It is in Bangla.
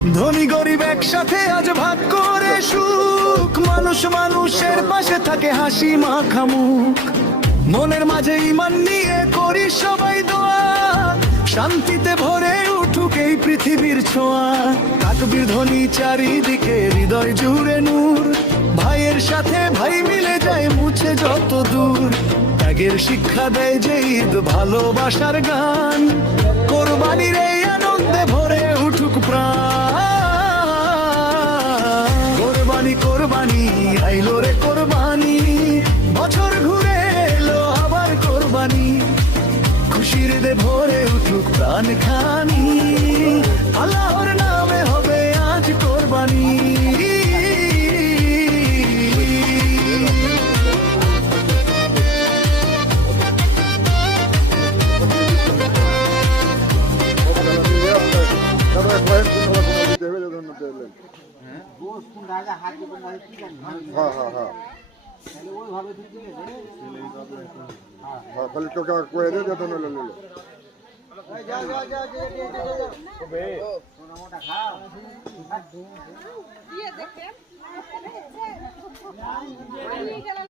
ধনী গরিব একসাথে আজ ভাগ করে সুখ, মানুষ মানুষের পাশে থাকে হাসি মাখা মুখ। মনের মাঝে ঈমান নিয়ে করি সবাই দোয়া, শান্তিতে ভরে উঠুক এই পৃথিবীর ছোঁয়া। তাকবীর ধ্বনি চারিদিকে, হৃদয় জুড়ে নূর, ভাইয়ের সাথে ভাই মিলে যায় মুছে যত দূর। ত্যাগের শিক্ষা দেয় যে ঈদ, ভালোবাসার গান, কোরবানির এই আনন্দে ভরে উঠুক প্রাণ। কোরবানি কোরবানি আইলো রে কোরবানি, বছর ঘুরে এলো আবার কোরবানি। খুশির দে ভরে উঠুক প্রাণ খানি, আল্লাহর নামে হবে আজ কোরবানি। খালি টোকা করে দিয়ে যত নিল